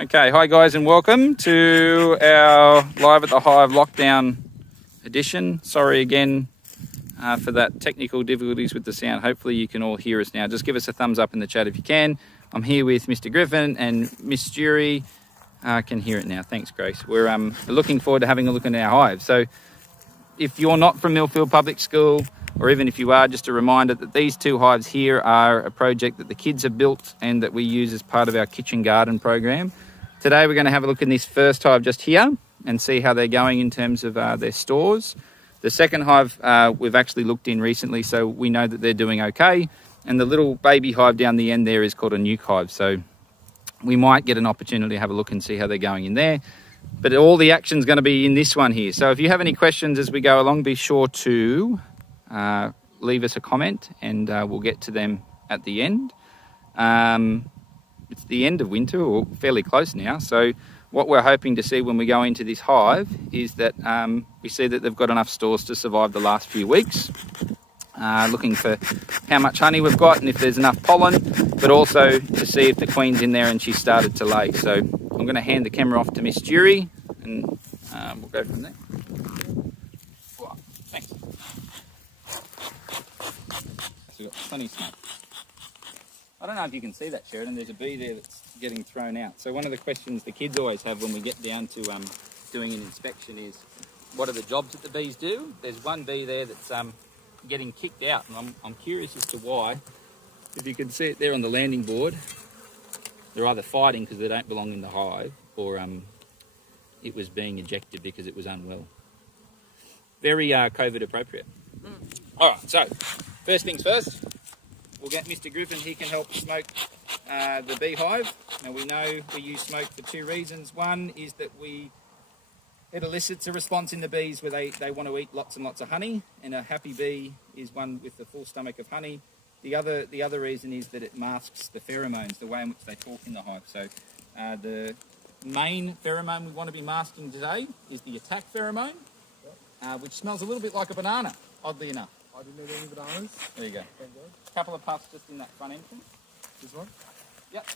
Okay, hi guys and welcome to our Live at the Hive lockdown edition. Sorry again for that technical difficulties with the sound. Hopefully you can all hear us now. Just give us a thumbs up in the chat if you can. I'm here with Mr Griffin and Mr Durie. I can hear it now. Thanks, Grace. We're looking forward to having a look in our hive. So if you're not from Millfield Public School, or even if you are, just a reminder that these two hives here are a project that the kids have built and that we use as part of our kitchen garden program. Today we're going to have a look in this first hive just here and see how they're going in terms of their stores. The second hive we've actually looked in recently, so we know that they're doing okay. And the little baby hive down the end there is called a nuke hive. So we might get an opportunity to have a look and see how they're going in there. But all the action's going to be in this one here. So if you have any questions as we go along, be sure to leave us a comment and we'll get to them at the end. It's the end of winter, or fairly close now, so what we're hoping to see when we go into this hive is that we see that they've got enough stores to survive the last few weeks. Looking for how much honey we've got and if there's enough pollen, but also to see if the queen's in there and she's started to lay. So I'm going to hand the camera off to Miss Durie and we'll go from there. Wow, thanks. So we've got plenty of smoke. I don't know if you can see that, Sheridan. There's a bee there that's getting thrown out. So one of the questions the kids always have when we get down to doing an inspection is, what are the jobs that the bees do? There's one bee there that's getting kicked out, and I'm curious as to why. If you can see it there on the landing board, they're either fighting because they don't belong in the hive, or it was being ejected because it was unwell. Very COVID appropriate. All right, so first things first. We'll get Mr Griffin, he can help smoke the beehive. Now we know we use smoke for two reasons. One is that it elicits a response in the bees where they want to eat lots and lots of honey, and a happy bee is one with a full stomach of honey. The other reason is that it masks the pheromones, the way in which they talk in the hive. So the main pheromone we want to be masking today is the attack pheromone, which smells a little bit like a banana, oddly enough. I didn't know any bananas. There you go. A couple of puffs just in that front entrance. This one? Yep.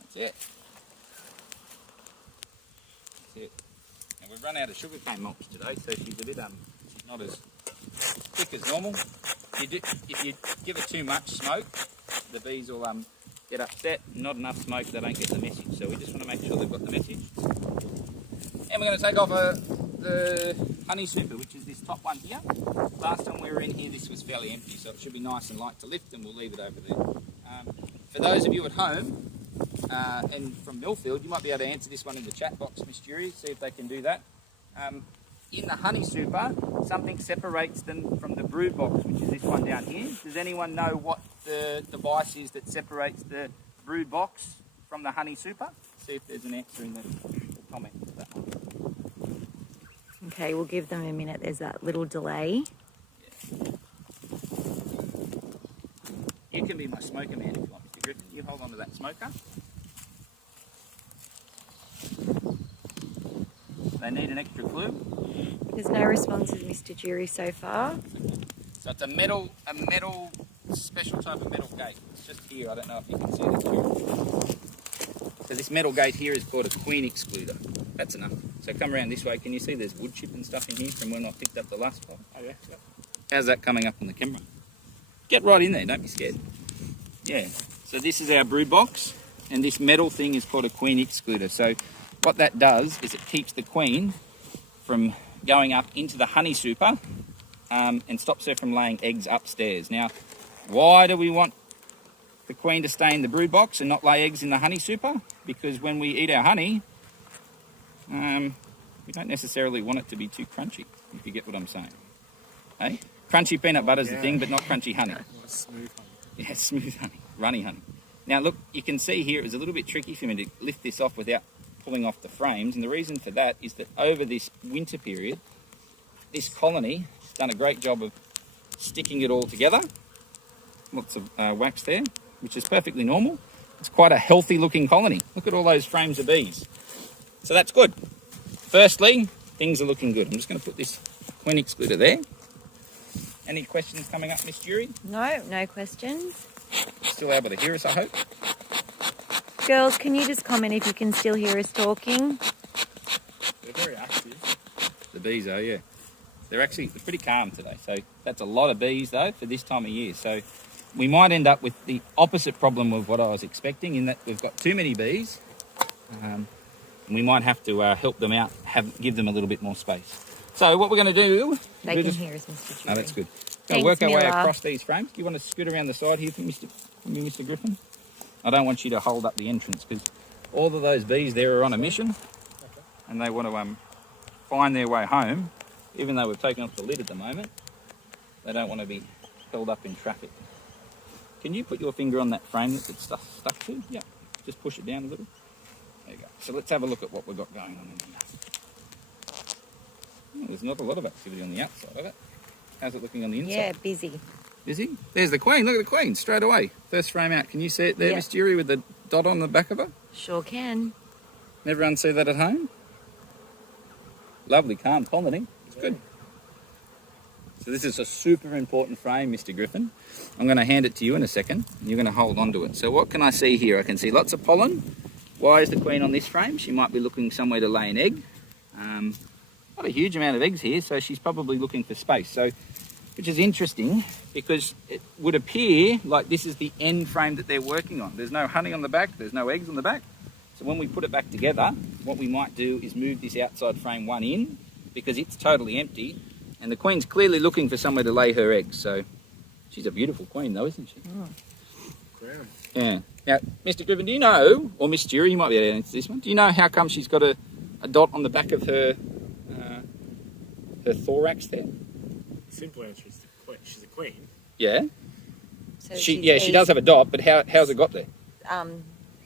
That's it. That's it. And we've run out of sugarcane mulch today, so she's a bit she's not as thick as normal. If you give her too much smoke, the bees will get upset. Not enough smoke, they don't get the message. So we just want to make sure they've got the message. And we're going to take off the honey super, which is this top one here. Last time we were in here, this was fairly empty, so it should be nice and light to lift, and we'll leave it over there. For those of you at home and from Millfield, you might be able to answer this one in the chat box, Miss Durie, see if they can do that. In the honey super, something separates them from the brood box, which is this one down here. Does anyone know what the device is that separates the brood box from the honey super? See if there's an answer in the comments to that one. Okay, we'll give them a minute. There's that little delay. Yeah. You can be my smoker man if you want, Mr Griffin. You hold on to that smoker. They need an extra clue. There's no responses, Mr Durie, so far. So it's a metal special type of metal gate. It's just here. I don't know if you can see it here. So this metal gate here is called a queen excluder. That's enough. So come around this way. Can you see there's wood chip and stuff in here from when I picked up the last one? Oh yeah. Yep. How's that coming up on the camera? Get right in there, don't be scared. Yeah, so this is our brood box, and this metal thing is called a queen excluder. So what that does is it keeps the queen from going up into the honey super and stops her from laying eggs upstairs. Now, why do we want the queen to stay in the brood box and not lay eggs in the honey super? Because when we eat our honey, we don't necessarily want it to be too crunchy, if you get what I'm saying. Hey? Crunchy peanut butter's the thing, but not crunchy honey. Smooth honey. Yeah, smooth honey, runny honey. Now look, you can see here it was a little bit tricky for me to lift this off without pulling off the frames, and the reason for that is that over this winter period, this colony has done a great job of sticking it all together. Lots of wax there, which is perfectly normal. It's quite a healthy looking colony. Look at all those frames of bees. So that's good. Firstly, things are looking good. I'm just going to put this queen excluder there. Any questions coming up, Miss Durie? No, no questions. Still able to hear us, I hope. Girls, can you just comment if you can still hear us talking? They're very active. The bees are, yeah. They're pretty calm today. So that's a lot of bees, though, for this time of year. So we might end up with the opposite problem of what I was expecting, in that we've got too many bees. And we might have to help them out, give them a little bit more space. So what we're going to do... They can hear us, Mr Durie. Oh, that's good. Thanks, Work our way Mila. across these frames. Do you want to scoot around the side here for me, Mr Griffin? I don't want you to hold up the entrance, because all of those bees there are on a mission, and they want to find their way home. Even though we've taken off the lid at the moment, they don't want to be held up in traffic. Can you put your finger on that frame that it's stuck to? Yeah, just push it down a little. There you go. So let's have a look at what we've got going on in here. Oh, there's not a lot of activity on the outside of it. How's it looking on the inside? Yeah, busy. Busy? There's the queen. Look at the queen straight away. First frame out. Can you see it there, Miss Durie, with the dot on the back of her? Sure can. Everyone see that at home? Lovely, calm pollinating. It's good. So this is a super important frame, Mr Griffin. I'm going to hand it to you in a second. And you're going to hold on to it. So what can I see here? I can see lots of pollen. Why is the queen on this frame? She might be looking somewhere to lay an egg. Not a huge amount of eggs here, so she's probably looking for space. So, which is interesting, because it would appear like this is the end frame that they're working on. There's no honey on the back, there's no eggs on the back. So when we put it back together, what we might do is move this outside frame one in, because it's totally empty, and the queen's clearly looking for somewhere to lay her eggs. So she's a beautiful queen though, isn't she? Oh. Yeah. Now, Mr Griffin, do you know, or Miss Durie, you might be able to answer this one, do you know how come she's got a dot on the back of her thorax there? Simple answer is she's a queen. Yeah. So She does have a dot, but how's it got there?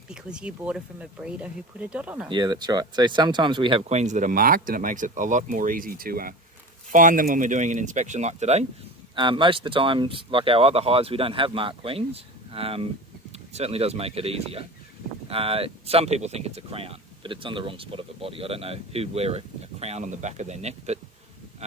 Because you bought her from a breeder who put a dot on her. Yeah, that's right. So sometimes we have queens that are marked, and it makes it a lot more easy to find them when we're doing an inspection like today. Most of the times, like our other hives, we don't have marked queens. It certainly does make it easier. Some people think it's a crown, but it's on the wrong spot of her body. I don't know who'd wear a crown on the back of their neck, but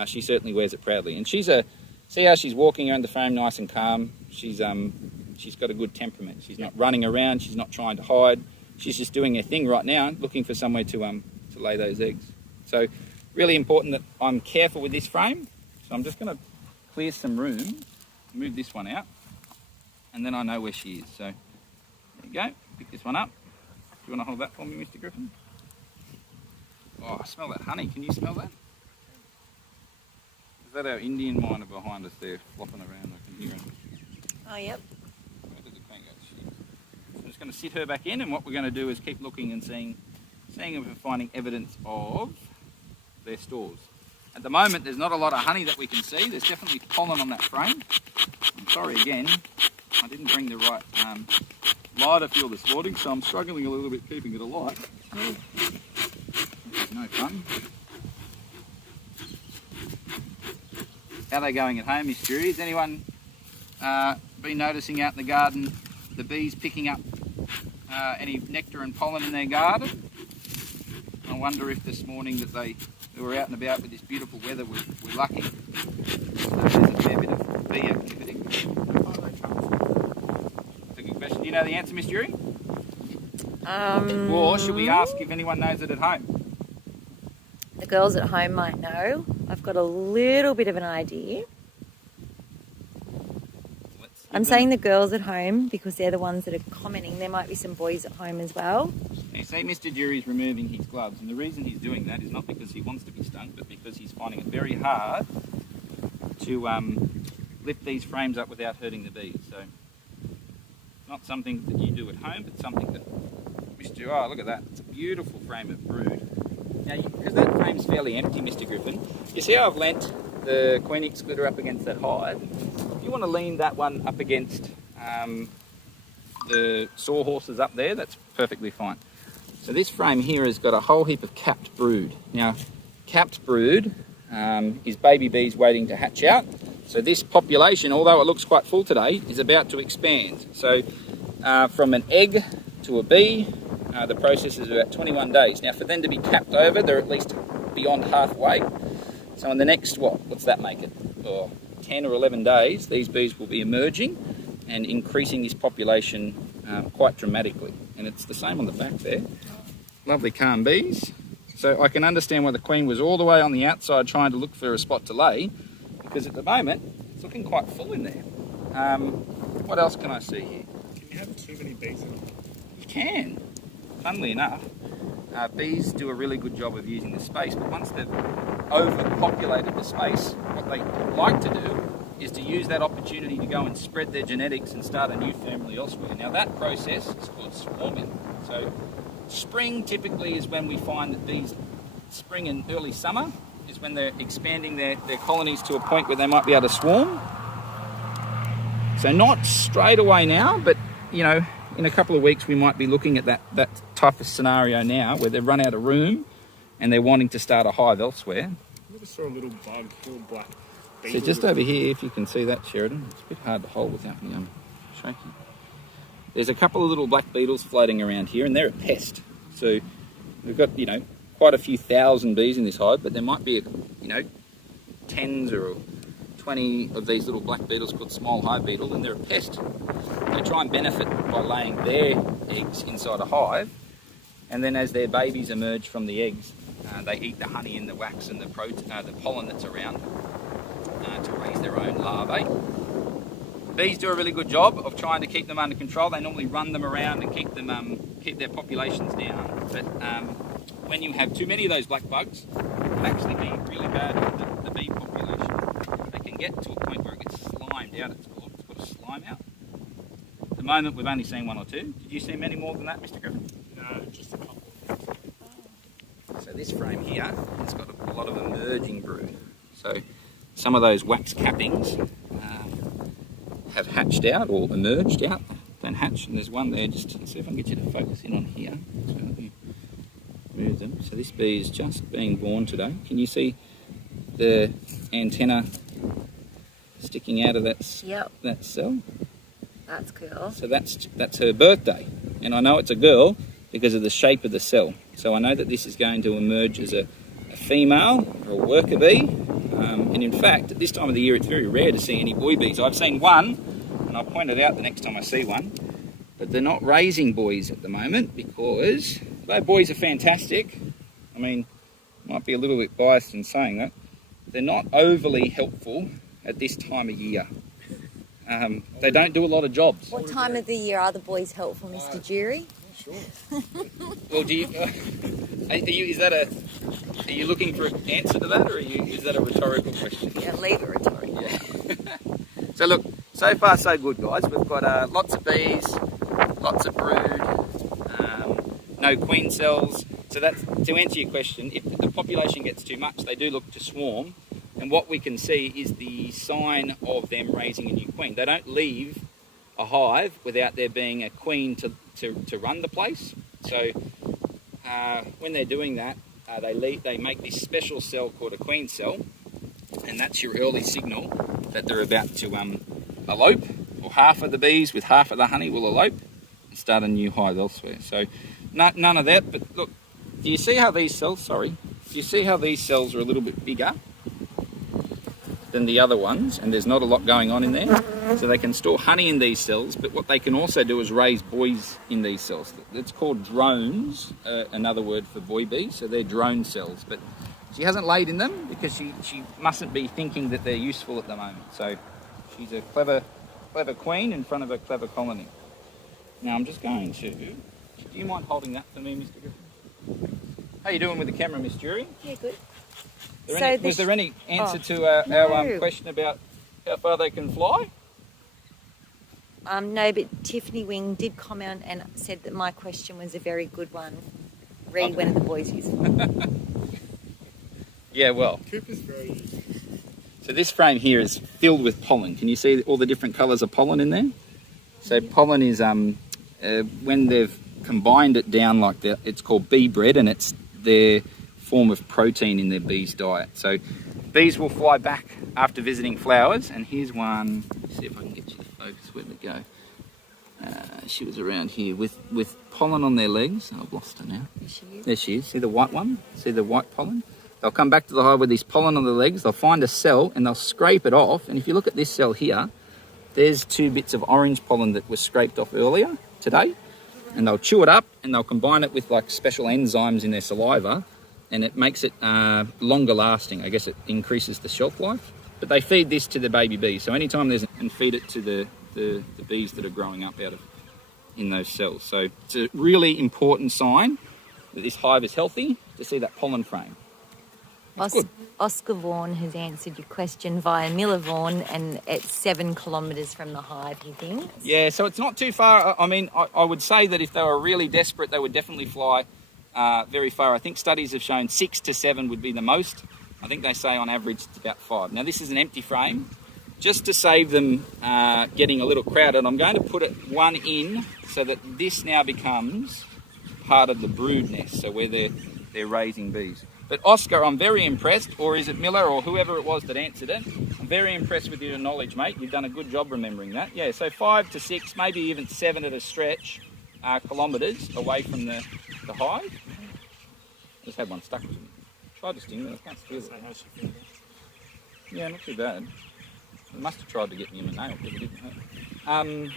she certainly wears it proudly. And see how she's walking around the frame nice and calm. She's got a good temperament. She's not running around. She's not trying to hide. She's just doing her thing right now, looking for somewhere to lay those eggs. So really important that I'm careful with this frame. So I'm just going to clear some room, move this one out, and then I know where she is. So there you go. Pick this one up. Do you want to hold that for me, Mr Griffin? Oh, I smell that honey. Can you smell that? Is that our Indian miner behind us there, flopping around? I can hear him. Oh, yep. Where did the queen go? So I'm just going to sit her back in, and what we're going to do is keep looking and seeing if we're finding evidence of their stores. At the moment, there's not a lot of honey that we can see. There's definitely pollen on that frame. I'm sorry again, I didn't bring the right lighter fuel this morning, so I'm struggling a little bit keeping it alight. No fun. How are they going at home, Miss Durie? Has anyone been noticing out in the garden the bees picking up any nectar and pollen in their garden? I wonder if this morning that they were out and about with this beautiful weather, we're lucky. There's a fair bit of bee activity. That's a good question. Do you know the answer, Miss Durie? Or should we ask if anyone knows it at home? The girls at home might know. I've got a little bit of an idea. I'm saying the girls at home because they're the ones that are commenting. There might be some boys at home as well. You see, Mr Durie's removing his gloves, and the reason he's doing that is not because he wants to be stung, but because he's finding it very hard to lift these frames up without hurting the bees. So, not something that you do at home, but something that Mr. Oh, look at that! It's a beautiful frame of brood. Now, because that frame's fairly empty, Mr Griffin, you see how I've lent the queen excluder up against that hive? If you want to lean that one up against the sawhorses up there, that's perfectly fine. So this frame here has got a whole heap of capped brood. Now, capped brood is baby bees waiting to hatch out. So this population, although it looks quite full today, is about to expand. So from an egg to a bee, the process is about 21 days. Now, for them to be capped over, they're at least beyond halfway. So in the next, what's that make it? 10 or 11 days, these bees will be emerging and increasing this population quite dramatically. And it's the same on the back there. Lovely calm bees. So I can understand why the queen was all the way on the outside trying to look for a spot to lay, because at the moment it's looking quite full in there. What else can I see here? Can you have too many bees in it? You can. Funnily enough, bees do a really good job of using the space, but once they've overpopulated the space, what they like to do is to use that opportunity to go and spread their genetics and start a new family elsewhere. Now that process is called swarming. So spring typically is when we find that bees, spring and early summer, is when they're expanding their colonies to a point where they might be able to swarm. So not straight away now, but you know, in a couple of weeks we might be looking at that type of scenario now where they've run out of room and they're wanting to start a hive elsewhere. I just saw a little bug, little black So beetle. just over here, if you can see that, Sheridan, it's a bit hard to hold without me shaking. There's a couple of little black beetles floating around here, and they're a pest. So we've got, you know, quite a few thousand bees in this hive, but there might be, you know, tens or 20 of these little black beetles called small hive beetle, and they're a pest. They try and benefit by laying their eggs inside a hive, and then as their babies emerge from the eggs, they eat the honey and the wax and the pollen that's around to raise their own larvae. Bees do a really good job of trying to keep them under control. They normally run them around and keep their populations down. But when you have too many of those black bugs, it can actually be really bad for the bee population. They can get to a point where it gets slimed out, it's called. It's got a slime out. At the moment, we've only seen one or two. Did you see many more than that, Mr Griffin? No, just a couple. So this frame here, it's got a lot of emerging brood. So some of those wax cappings have hatched out or emerged out. Don't hatch, and there's one there. Just see if I can get you to focus in on here. So let me move them. So this bee is just being born today. Can you see the antenna sticking out of that cell? That's cool. So that's her birthday, and I know it's a girl because of the shape of the cell. So I know that this is going to emerge as a female or a worker bee. And in fact, at this time of the year, it's very rare to see any boy bees. I've seen one, and I'll point it out the next time I see one, but they're not raising boys at the moment because, though boys are fantastic, I mean, might be a little bit biased in saying that, they're not overly helpful at this time of year. They don't do a lot of jobs. What time of the year are the boys helpful, Mr Durie? Sure. Well, do you, are you looking for an answer to that, or is that a rhetorical question? Yeah, leave it rhetorical. Yeah. So look, so far so good, guys. We've got lots of bees, lots of brood, no queen cells. So that's, to answer your question, if the population gets too much, they do look to swarm. And what we can see is the sign of them raising a new queen. They don't leave a hive without there being a queen to run the place. So when they're doing that, they make this special cell called a queen cell, and that's your early signal that they're about to elope, or half of the bees with half of the honey will elope and start a new hive elsewhere. So none of that, but look, do you see how these cells, do you see how these cells are a little bit bigger than the other ones, and there's not a lot going on in there? So they can store honey in these cells, but what they can also do is raise boys in these cells. It's called drones, another word for boy bees, so they're drone cells. But she hasn't laid in them because she mustn't be thinking that they're useful at the moment. So she's a clever queen in front of a clever colony. Now I'm just going to, do you mind holding that for me, Mr Griffin? How are you doing with the camera, Miss Durie? Yeah, good. Was there any answer to our question about how far they can fly? No, but Tiffany Wing did comment and said that my question was a very good one. Read when are the boys useful? Yeah, well. Cooper's very easy. So this frame here is filled with pollen. Can you see all the different colours of pollen in there? So pollen is, when they've combined it down like that, it's called bee bread, and it's their form of protein in their bees' diet. So bees will fly back after visiting flowers, and here's one. Let's see if I can get you to focus. Where'd it go? She was around here with pollen on their legs. I've lost her now. There she is. There she is. See the white one? See the white pollen? They'll come back to the hive with this pollen on their legs. They'll find a cell and they'll scrape it off. And if you look at this cell here, there's 2 bits of orange pollen that was scraped off earlier today, and they'll chew it up and they'll combine it with like special enzymes in their saliva, and it makes it longer lasting. I guess it increases the shelf life. But they feed this to the baby bees. So anytime there's, and feed it to the bees that are growing up out of in those cells. So it's a really important sign that this hive is healthy, to see that pollen frame. Oscar Vaughan has answered your question via Miller Vaughan, and it's 7 kilometres from the hive, he thinks. Yeah, so it's not too far. I mean, I would say that if they were really desperate, they would definitely fly very far. I think studies have shown 6 to 7 would be the most. I think they say on average it's about 5. Now this is an empty frame. Just to save them getting a little crowded, I'm going to put it one in so that this now becomes part of the brood nest, so where they're raising bees. But Oscar, I'm very impressed, or is it Miller or whoever it was that answered it? I'm very impressed with your knowledge, mate. You've done a good job remembering that. Yeah, so 5 to 6, maybe even 7 at a stretch, kilometres away from the hive. Just had one stuck with me. Tried to sting me, I can't steal it. Yeah, not too bad. It must have tried to get me in the nail, but it didn't hurt.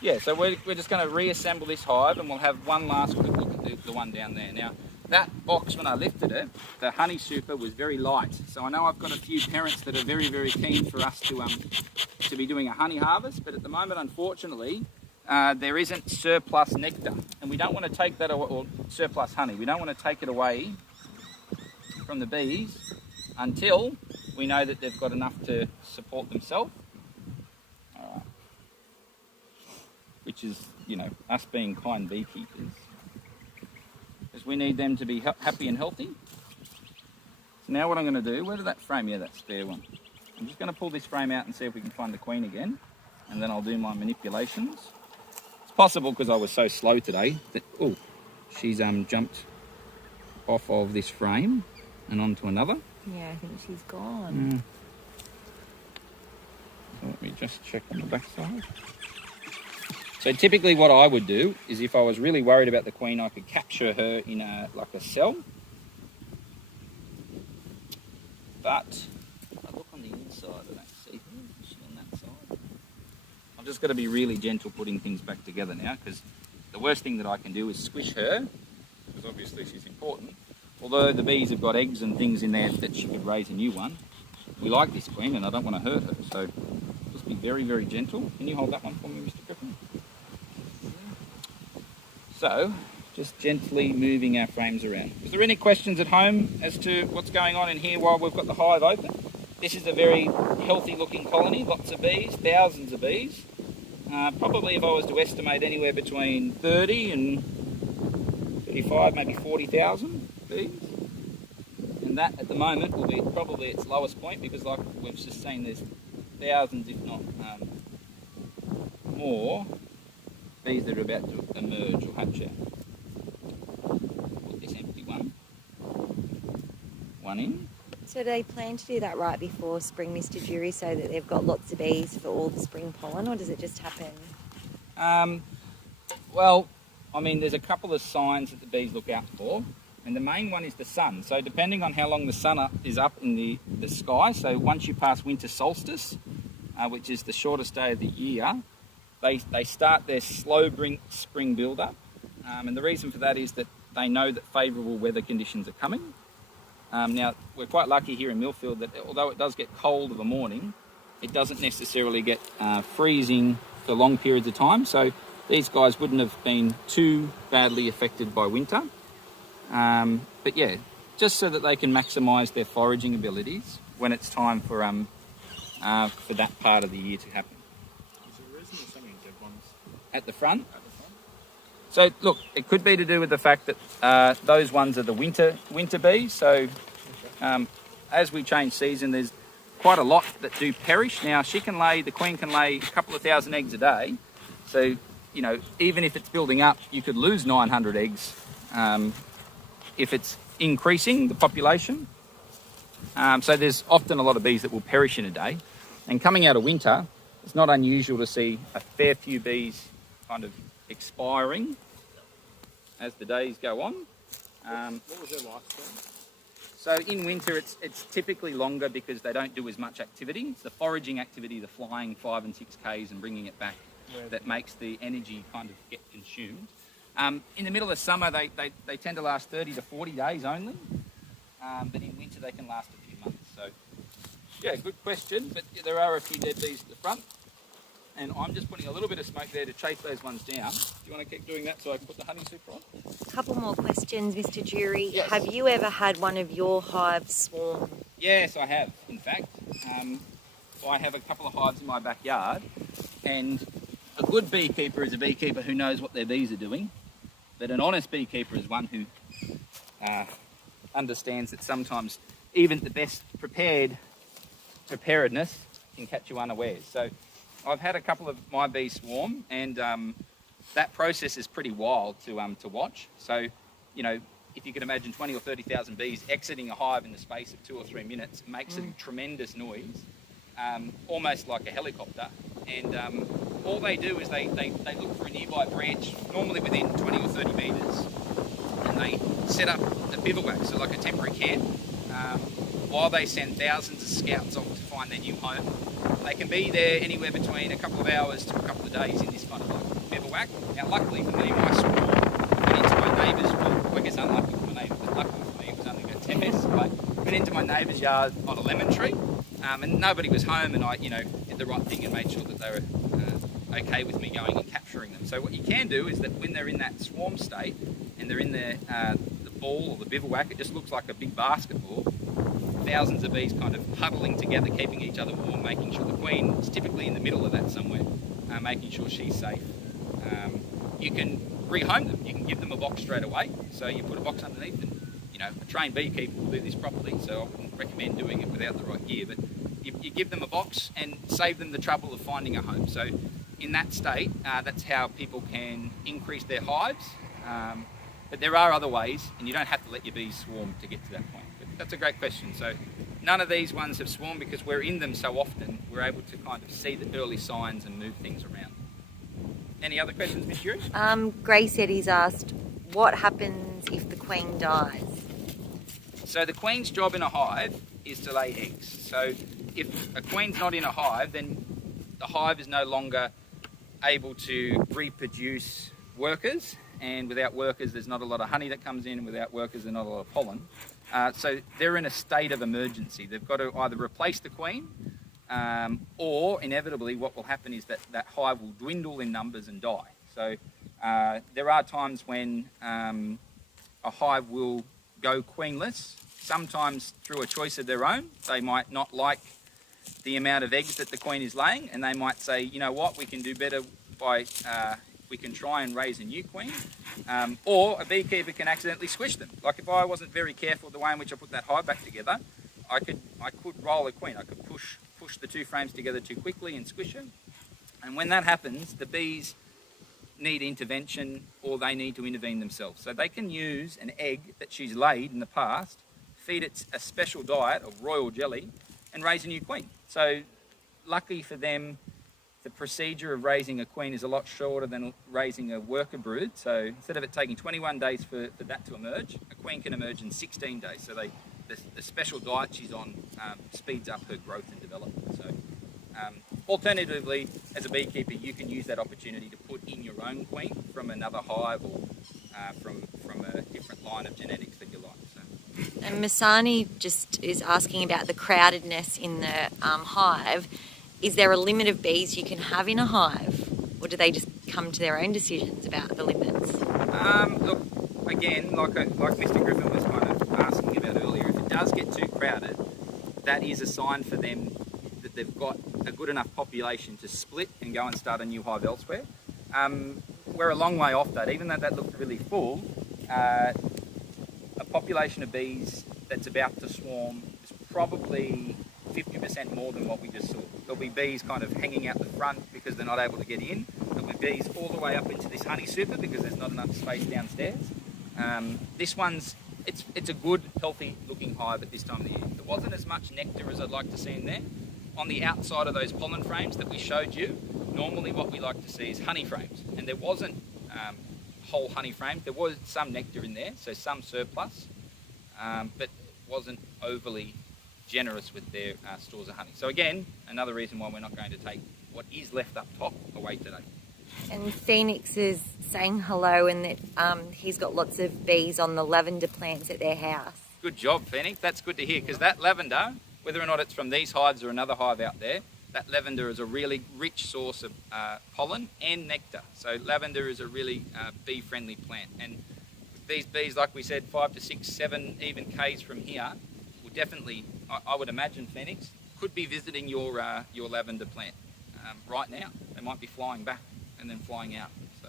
Yeah, so we're just going to reassemble this hive, and we'll have one last quick look at the one down there. Now, that box, when I lifted it, the honey super was very light. So I know I've got a few parents that are very, very keen for us to be doing a honey harvest, but at the moment, unfortunately, there isn't surplus nectar, and we don't want to take that, or surplus honey. We don't want to take it away from the bees until we know that they've got enough to support themselves. All right. Which is, you know, us being kind beekeepers, because we need them to be happy and healthy. So now what I'm going to do, where did that frame? Yeah, that spare one. I'm just going to pull this frame out and see if we can find the queen again, and then I'll do my manipulations. It's possible because I was so slow today that, oh, she's jumped off of this frame and onto another. Yeah, I think she's gone. So let me just check on the back side. So typically what I would do is, if I was really worried about the queen, I could capture her in like a cell. But I look on the inside, I don't see her. Is she on that side? I've just got to be really gentle putting things back together now, because the worst thing that I can do is squish her, because obviously she's important. Although the bees have got eggs and things in there that she could raise a new one. We like this queen and I don't want to hurt her, so just be very, very gentle. Can you hold that one for me, Mr Griffin? So, just gently moving our frames around. Is there any questions at home as to what's going on in here while we've got the hive open? This is a very healthy looking colony, lots of bees, thousands of bees. Probably, if I was to estimate, anywhere between 30 and 35, maybe 40,000 bees. And that at the moment will be probably its lowest point, because like we've just seen, there's thousands, if not more, bees that are about to emerge or hatch out. Put this empty one in. So do they plan to do that right before spring, Mr Durie, so that they've got lots of bees for all the spring pollen, or does it just happen? Well, I mean, there's a couple of signs that the bees look out for, and the main one is the sun. So depending on how long the sun is up in the sky, so once you pass winter solstice, which is the shortest day of the year, they start their slow spring build-up. And the reason for that is that they know that favourable weather conditions are coming. Now, we're quite lucky here in Millfield that although it does get cold of a morning, it doesn't necessarily get freezing for long periods of time. So these guys wouldn't have been too badly affected by winter. But yeah, just so that they can maximise their foraging abilities when it's time for that part of the year to happen. Is there a reason there's so many dead ones At the front? at the front? So look, it could be to do with the fact that those ones are the winter bees. So as we change season, there's quite a lot that do perish. Now the queen can lay a couple of thousand eggs a day. So, you know, even if it's building up, you could lose 900 eggs if it's increasing the population. So there's often a lot of bees that will perish in a day. And coming out of winter, it's not unusual to see a fair few bees kind of expiring as the days go on. What was their lifespan? So in winter, it's typically longer because they don't do as much activity. It's the foraging activity, the flying 5 and 6 Ks and bringing it back, that makes the energy kind of get consumed. In the middle of summer, they tend to last 30 to 40 days only, but in winter they can last a few months. So, yeah, good question, but there are a few dead bees at the front, and I'm just putting a little bit of smoke there to chase those ones down. Do you want to keep doing that so I can put the honey super on? A couple more questions, Mr Durie. Yes. Have you ever had one of your hives swarm? Yes, I have, in fact. I have a couple of hives in my backyard, and a good beekeeper is a beekeeper who knows what their bees are doing, but an honest beekeeper is one who understands that sometimes even the best preparedness can catch you unawares. So I've had a couple of my bees swarm, and that process is pretty wild to watch. So, you know, if you can imagine 20 or 30,000 bees exiting a hive in the space of 2 or 3 minutes, it makes a tremendous noise, almost like a helicopter. And all they do is they look for a nearby branch, normally within 20 or 30 metres, and they set up a bivouac, so like a temporary camp, while they send thousands of scouts off to find their new home. They can be there anywhere between a couple of hours to a couple of days in this kind of like bivouac. Now, luckily for me, my swarm went into my neighbour's, well, I guess unlucky for my neighbour, but luckily for me, it was only about 10 minutes away. Went into my neighbour's yard on a lemon tree, and nobody was home, and I, you know, did the right thing and made sure that they were okay with me going and capturing them. So what you can do is that when they're in that swarm state and they're in the ball or the bivouac, it just looks like a big basketball. Thousands of bees kind of huddling together, keeping each other warm, making sure the queen is typically in the middle of that somewhere, making sure she's safe. You can rehome them. You can give them a box straight away. So you put a box underneath, and you know, a trained beekeeper will do this properly. So I wouldn't recommend doing it without the right gear, but you give them a box and save them the trouble of finding a home. So in that state, that's how people can increase their hives. But there are other ways, and you don't have to let your bees swarm to get to that point. But that's a great question. So none of these ones have swarmed because we're in them so often, we're able to kind of see the early signs and move things around. Any other questions, Miss Durie? Grace Eddie's asked, what happens if the queen dies? So the queen's job in a hive is to lay eggs. So if a queen's not in a hive, then the hive is no longer able to reproduce workers, and without workers there's not a lot of honey that comes in, and without workers there's not a lot of pollen. So they're in a state of emergency. They've got to either replace the queen, or inevitably what will happen is that that hive will dwindle in numbers and die. So there are times when a hive will go queenless, sometimes through a choice of their own. They might not like the amount of eggs that the queen is laying, and they might say, you know what, we can do better by, we can try and raise a new queen. Or a beekeeper can accidentally squish them. Like if I wasn't very careful the way in which I put that hive back together, I could roll a queen. I could push the two frames together too quickly and squish them. And when that happens, the bees need intervention, or they need to intervene themselves. So they can use an egg that she's laid in the past, feed it a special diet of royal jelly, and raise a new queen. So lucky for them, the procedure of raising a queen is a lot shorter than raising a worker brood. So instead of it taking 21 days for that to emerge, a queen can emerge in 16 days. So the special diet she's on speeds up her growth and development. So alternatively, as a beekeeper, you can use that opportunity to put in your own queen from another hive, or from a different line of genetics that you like. So. And Masani just is asking about the crowdedness in the hive. Is there a limit of bees you can have in a hive, or do they just come to their own decisions about the limits? Look, again, like Mr Griffin was kind of asking about earlier, if it does get too crowded, that is a sign for them that they've got a good enough population to split and go and start a new hive elsewhere. We're a long way off that. Even though that looked really full, a population of bees that's about to swarm is probably 50% more than what we just saw. There'll be bees kind of hanging out the front because they're not able to get in. There'll be bees all the way up into this honey super because there's not enough space downstairs. This one's, it's a good, healthy looking hive at this time of the year. There wasn't as much nectar as I'd like to see in there. On the outside of those pollen frames that we showed you, normally what we like to see is honey frames. And there wasn't whole honey frames. There was some nectar in there, so some surplus, but wasn't overly generous with their stores of honey. So again, another reason why we're not going to take what is left up top away today. And Phoenix is saying hello and that he's got lots of bees on the lavender plants at their house. Good job, Phoenix. That's good to hear, because that lavender, whether or not it's from these hives or another hive out there, that lavender is a really rich source of pollen and nectar. So lavender is a really bee-friendly plant. And these bees, like we said, 5 to 6, 7 even Ks from here, will definitely, I would imagine, Phoenix, could be visiting your lavender plant right now. They might be flying back and then flying out. So.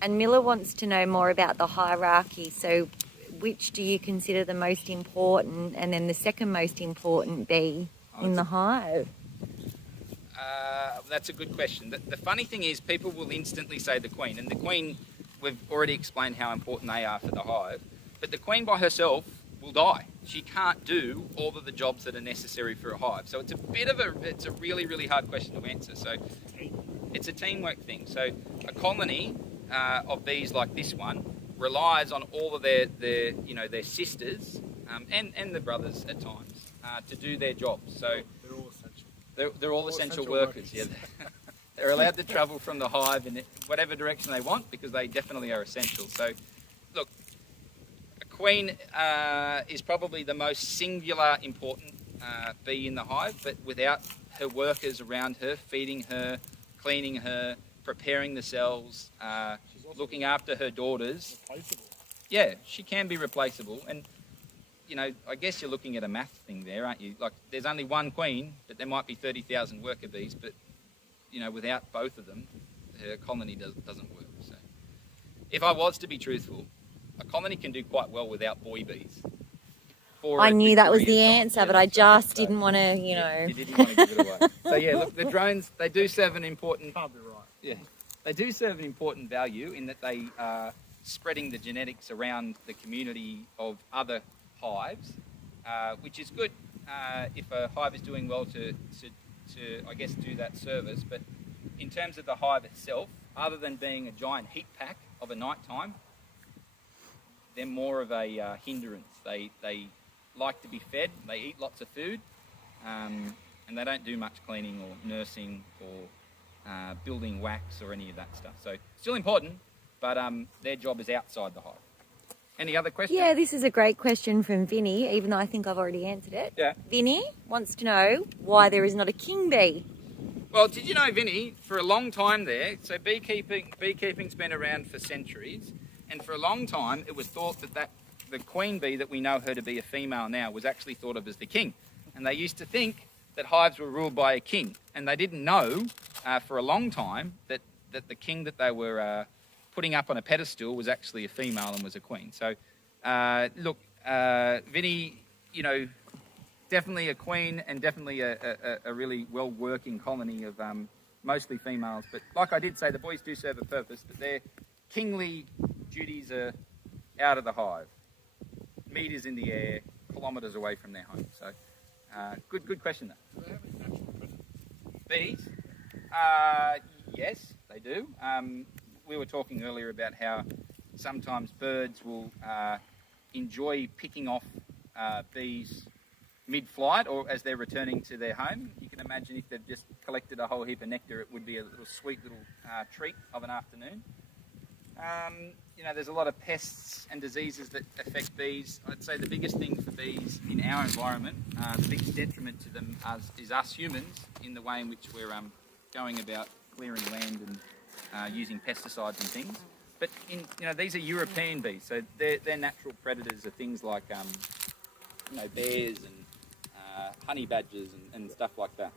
And Miller wants to know more about the hierarchy. So which do you consider the most important and then the second most important bee in the hive? That's a good question. The funny thing is, people will instantly say the queen, and the queen, we've already explained how important they are for the hive, but the queen by herself will die. She can't do all of the jobs that are necessary for a hive. So it's a really, really hard question to answer. So it's a teamwork thing. So a colony of bees like this one relies on all of their sisters and the brothers at times to do their jobs. So They're all essential. they're all essential workers. Yeah, they're allowed to travel from the hive in whatever direction they want because they definitely are essential. So, look, a queen is probably the most singular important bee in the hive, but without her workers around her, feeding her, cleaning her, preparing the cells, looking after her daughters. Replaceable. Yeah, she can be replaceable. And, I guess you're looking at a math thing there, aren't you? Like, there's only one queen, but there might be 30,000 worker bees, but, without both of them, her colony doesn't work. So, if I was to be truthful, a colony can do quite well without boy bees. I knew that was the Yeah, answer, but I that's just right. didn't want to, You didn't want to give it away. So, yeah, look, the drones, they do serve an important... Can't be right. Yeah, they do serve an important value in that they are spreading the genetics around the community of other hives, which is good if a hive is doing well to I guess, do that service. But in terms of the hive itself, other than being a giant heat pack of a night time, they're more of a hindrance. They like to be fed, they eat lots of food, and they don't do much cleaning or nursing or building wax or any of that stuff. So still important, but their job is outside the hive. Any other questions? Yeah, this is a great question from Vinny, even though I think I've already answered it. Yeah. Vinny wants to know why there is not a king bee. Well, did you know, Vinny, for a long time there, so beekeeping's been around for centuries, and for a long time it was thought that the queen bee that we know her to be a female now was actually thought of as the king. And they used to think that hives were ruled by a king, and they didn't know for a long time that the king that they were putting up on a pedestal was actually a female and was a queen. So, look, Vinny, definitely a queen and definitely a really well-working colony of mostly females. But like I did say, the boys do serve a purpose, but their kingly duties are out of the hive. Meters in the air, kilometres away from their home. So, good question though. Do they have any natural predators? Bees? Yes, they do. We were talking earlier about how sometimes birds will enjoy picking off bees mid-flight or as they're returning to their home. You can imagine if they've just collected a whole heap of nectar, it would be a little sweet little treat of an afternoon. There's a lot of pests and diseases that affect bees. I'd say the biggest thing for bees in our environment, the biggest detriment to them is us humans in the way in which we're going about clearing land and using pesticides and things. But these are European bees, so their natural predators are things like bears and honey badgers and stuff like that.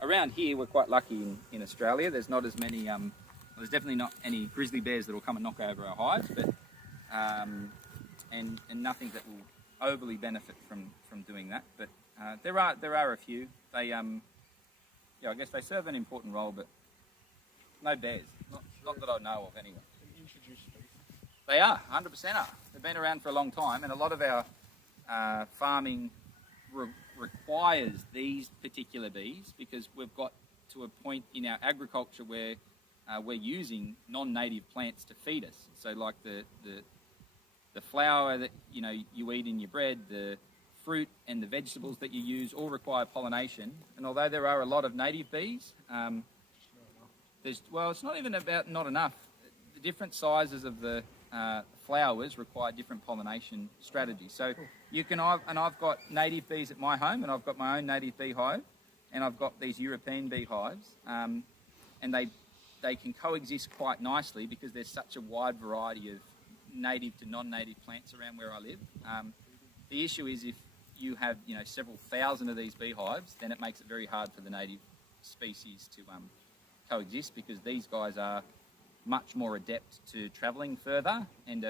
Around here, we're quite lucky in Australia. There's not as many. There's definitely not any grizzly bears that will come and knock over our hives, but and nothing that will overly benefit from doing that. But there are a few. They I guess they serve an important role, but no bears. Not that I know of anyway. Introduced species. They are, 100% are. They've been around for a long time, and a lot of our farming requires these particular bees because we've got to a point in our agriculture where we're using non-native plants to feed us. So like the flour that you eat in your bread, the fruit and the vegetables that you use all require pollination. And although there are a lot of native bees, Well, it's not even about not enough. The different sizes of the flowers require different pollination strategies. So I've got native bees at my home, and I've got my own native beehive, and I've got these European beehives, and they can coexist quite nicely because there's such a wide variety of native to non-native plants around where I live. The issue is if you have several thousand of these beehives, then it makes it very hard for the native species to coexist, because these guys are much more adept to travelling further and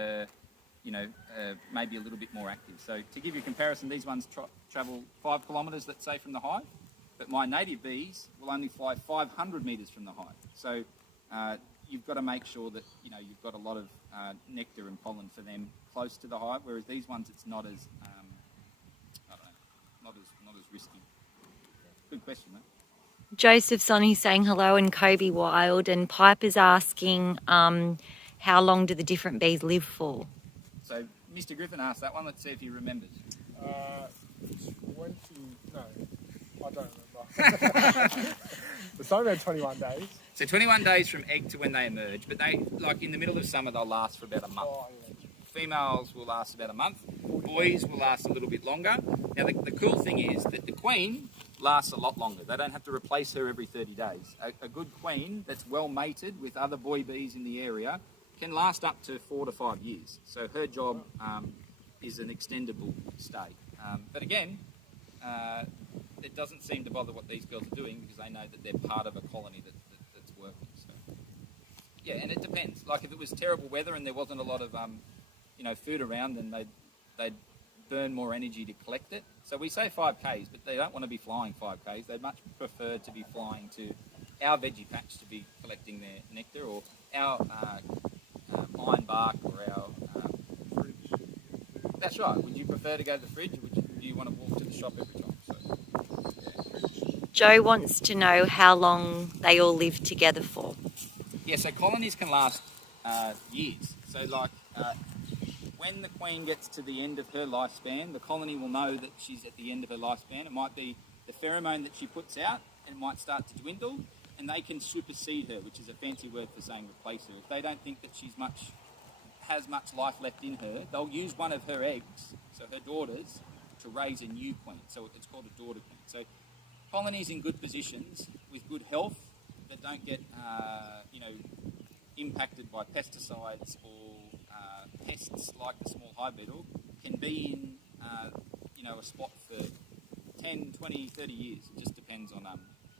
maybe a little bit more active. So to give you a comparison, these ones travel 5 kilometres, let's say, from the hive, but my native bees will only fly 500 metres from the hive. So you've got to make sure that you've got a lot of nectar and pollen for them close to the hive, whereas these ones it's not as not as risky. Good question, mate. Joseph's on, he's saying hello, and Kobe Wild, and Piper's asking how long do the different bees live for? So Mr Griffin asked that one. Let's see if he remembers. 20... No, I don't remember. It's something about 21 days. So 21 days from egg to when they emerge, but they, like in the middle of summer, they'll last for about a month. Oh, yeah. Females will last about a month. Boys will last a little bit longer. Now the cool thing is that the queen lasts a lot longer. They don't have to replace her every 30 days. A good queen that's well mated with other boy bees in the area can last up to 4 to 5 years. So her job is an extendable stay. But again, it doesn't seem to bother what these girls are doing, because they know that they're part of a colony that's working. So yeah, and it depends. Like if it was terrible weather and there wasn't a lot of food around, then they'd burn more energy to collect it. So we say 5Ks, but they don't want to be flying 5Ks. They'd much prefer to be flying to our veggie patch to be collecting their nectar, or our pine bark, or our Fridge. That's right. Would you prefer to go to the fridge, or do you want to walk to the shop every time? So, Joe wants to know how long they all live together for. yeah, so colonies can last years. So like when the queen gets to the end of her lifespan, the colony will know that she's at the end of her lifespan. It might be the pheromone that she puts out, and it might start to dwindle, and they can supersede her, which is a fancy word for saying replace her. If they don't think that she's has much life left in her, they'll use one of her eggs, so her daughters, to raise a new queen. So it's called a daughter queen. So colonies in good positions with good health that don't get impacted by pesticides or pests like the small hive beetle can be in a spot for 10, 20, 30 years. It just depends on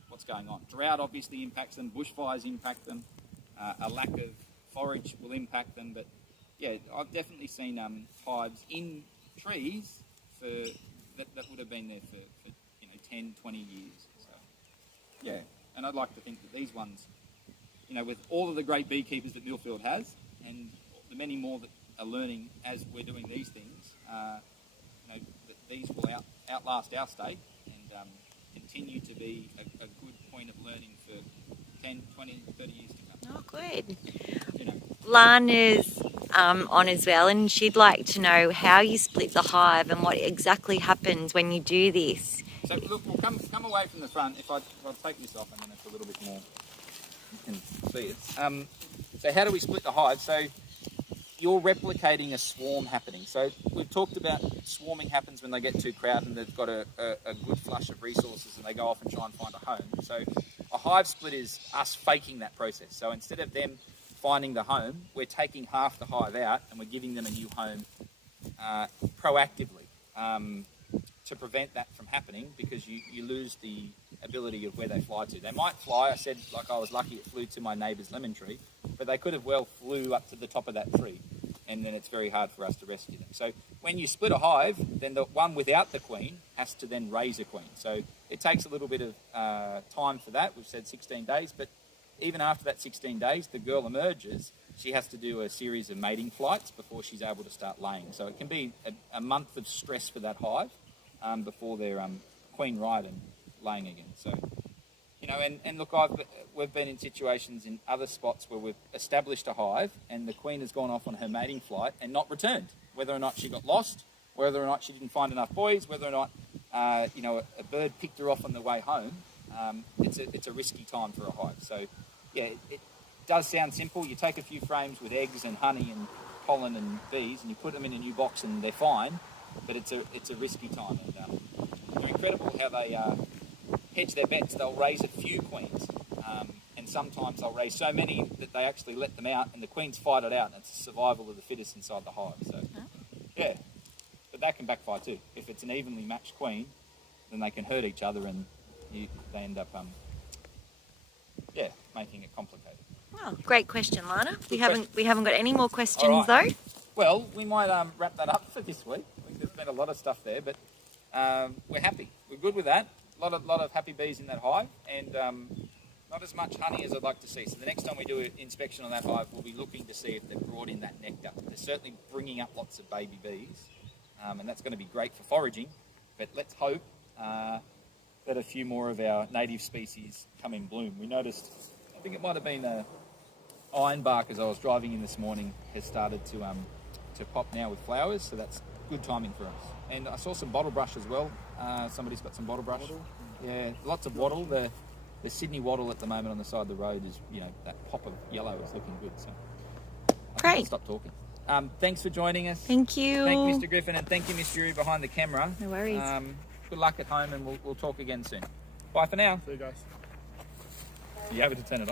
what's going on. Drought obviously impacts them, bushfires impact them, a lack of forage will impact them, but yeah, I've definitely seen hives in trees that would have been there for 10, 20 years. So yeah, and I'd like to think that these ones, with all of the great beekeepers that Millfield has, and the many more that are learning as we're doing these things, that these will outlast our state and continue to be a good point of learning for 10, 20, 30 years to come. Oh, good. Lana's on as well, and she'd like to know how you split the hive and what exactly happens when you do this. So look, we'll come away from the front. If I take this off, and then it's a little bit more, you can see it. So how do we split the hive? So you're replicating a swarm happening. So we've talked about swarming happens when they get too crowded and they've got a good flush of resources and they go off and try and find a home. So a hive split is us faking that process. So instead of them finding the home, we're taking half the hive out and we're giving them a new home proactively to prevent that from happening, because you lose the ability of where they fly to. They might fly, I said, like I was lucky it flew to my neighbour's lemon tree, but they could have well flew up to the top of that tree, and then it's very hard for us to rescue them. So when you split a hive, then the one without the queen has to then raise a queen. So it takes a little bit of time for that. We've said 16 days, but even after that 16 days, the girl emerges, she has to do a series of mating flights before she's able to start laying. So it can be a month of stress for that hive before they're queen right and laying again. So, and look, we've been in situations in other spots where we've established a hive and the queen has gone off on her mating flight and not returned. Whether or not she got lost, whether or not she didn't find enough boys, whether or not a bird picked her off on the way home, it's a risky time for a hive. So yeah, it does sound simple. You take a few frames with eggs and honey and pollen and bees, and you put them in a new box, and they're fine. But it's a risky time, and they're incredible how they hedge their bets. They'll raise a few queens, and sometimes they'll raise so many that they actually let them out, and the queens fight it out, and it's survival of the fittest inside the hive. So, yeah, but that can backfire too. If it's an evenly matched queen, then they can hurt each other, and they end up, making it complicated. Oh, great question, Lana. We Good haven't got any more questions All right. though. Well, we might wrap that up for this week. I think there's been a lot of stuff there, but we're happy. We're good with that. A lot of happy bees in that hive, and not as much honey as I'd like to see. So the next time we do an inspection on that hive, we'll be looking to see if they've brought in that nectar. They're certainly bringing up lots of baby bees, and that's going to be great for foraging. But let's hope that a few more of our native species come in bloom. We noticed, I think it might have been ironbark as I was driving in this morning, has started to pop now with flowers, so that's good timing for us. And I saw some bottle brush as well. Somebody's got some bottle brush. Yeah, lots of wattle. The Sydney wattle at the moment on the side of the road is, that pop of yellow is looking good. So Great. I'll stop talking. Thanks for joining us. Thank you. Thank Mr Griffin, and thank you, Miss Durie, behind the camera. No worries. Good luck at home, and we'll talk again soon. Bye for now. See you guys. Are you able to turn it off?